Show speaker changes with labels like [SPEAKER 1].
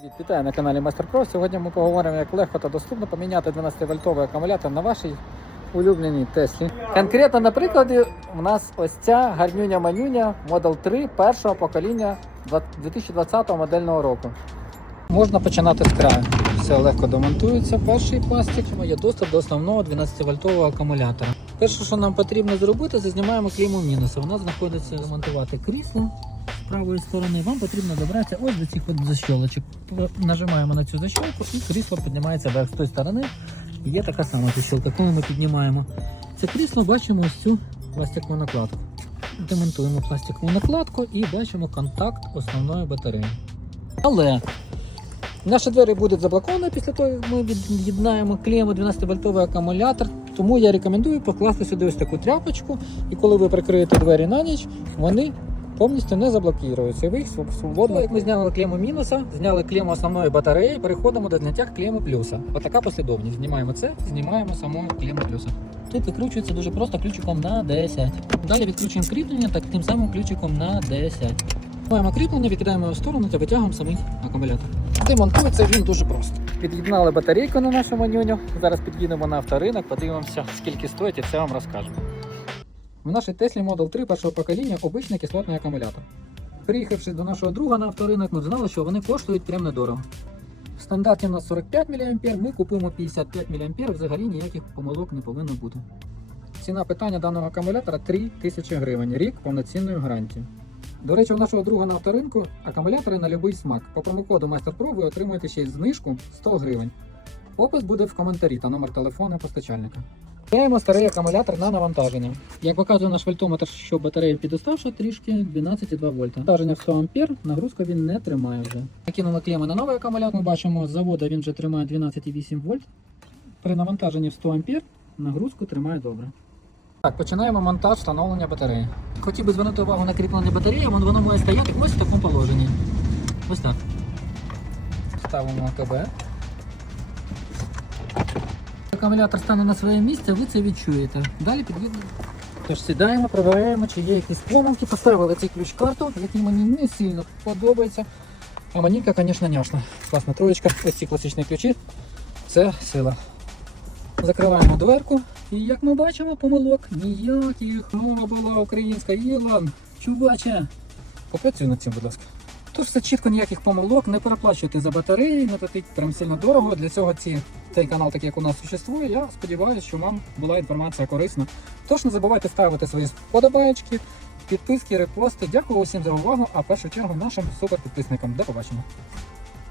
[SPEAKER 1] Привіт, вітаю на каналі Майстер Про. Сьогодні ми поговоримо, як легко та доступно поміняти 12-вольтовий акумулятор на вашій улюбленій Теслі. Конкретно на прикладі у нас ось ця гарнюня-манюня Model 3 першого покоління 2020 модельного року. Можна починати з краю. Все легко домонтується. Перший пластик є доступ до основного 12-вольтового акумулятора. Перше, що нам потрібно зробити, це знімаємо клейму мінуса. У нас знаходиться монтувати крісло правої сторони. Вам потрібно добратися ось до цих от защолочок. Нажимаємо на цю защолку і крісло піднімається вверх з тої сторони. Є така сама защолка. Коли ми піднімаємо це крісло, бачимо ось цю пластикову накладку. Демонтуємо пластикову накладку і бачимо контакт основної батареї. Але Наші двері будуть заблоковані після того, як ми від'єднаємо клеємо 12-вольтовий акумулятор. Тому я рекомендую покласти сюди ось таку тряпочку, і коли ви прикриєте двері на ніч, вони повністю не заблокуються. І ви їх свободно. Як ми зняли клему мінуса, зняли клему основної батареї, переходимо до зняття клему плюса. Отака послідовність. Знімаємо це, знімаємо саму клему плюса. Тут викручується дуже просто ключиком на 10. Далі відкручуємо кріплення так тим самим ключиком на 10. Маємо кріплення, відкидаємо його в сторону та витягуємо самий акумулятор. Демонтується він дуже просто. Під'єднали батарейку на нашу манюню. Зараз під'їдемо на авторинок, подивимося, скільки стоїть, і це вам розкажемо. В нашій Теслі Model 3 першого покоління обичний кислотний акумулятор. Приїхавши до нашого друга на авторинок, ми знали, що вони коштують прям недорого. В стандарті у нас 45 мА, ми купуємо 55 мА, взагалі ніяких помилок не повинно бути. Ціна питання даного акумулятора 3 тисячі гривень, рік повноцінної гарантії. До речі, у нашого друга на авторинку акумулятори на будь-який смак. По промокоду MasterPro ви отримуєте ще й знижку 100 гривень. Опис буде в коментарі та номер телефону постачальника. Даємо старий акумулятор на навантаження. Як показує наш вольтометр, що батарея підоставша трішки 12,2 вольта. Навантаження в 100 ампер, нагрузку він не тримає вже. Накинули клеми на новий акумулятор. Ми бачимо, з заводу він вже тримає 12,8 вольт. При навантаженні в 100 ампер нагрузку тримає добре. Так, починаємо монтаж встановлення батареї. Хотів би звернути увагу на кріплення батареї, воно, має стояти ось в такому положенні. Ось так. Ставимо АКБ. Акумулятор стане на своє місце, ви це відчуєте. Далі під'їдемо. Тож сідаємо, провіряємо, чи є якісь помилки. Поставили цей ключ-карту, який мені не сильно подобається. А манінка, звісно, няшна. Класна троєчка. Ось ці класичні ключі. Це сила. Закриваємо дверку. І як ми бачимо, помилок ніяких. Мова була українська. Ілон, чуваче. Попрацюй над цим, будь ласка. Тож все чітко ніяких помилок, не переплачуйте за батареї, не платить прям сильно дорого. Для цього ці, цей канал, такий як у нас существує. Я сподіваюся, що вам була інформація корисна. Тож не забувайте ставити свої вподобаєчки, підписки, репости. Дякую усім за увагу, а в першу чергу нашим суперпідписникам. До побачення.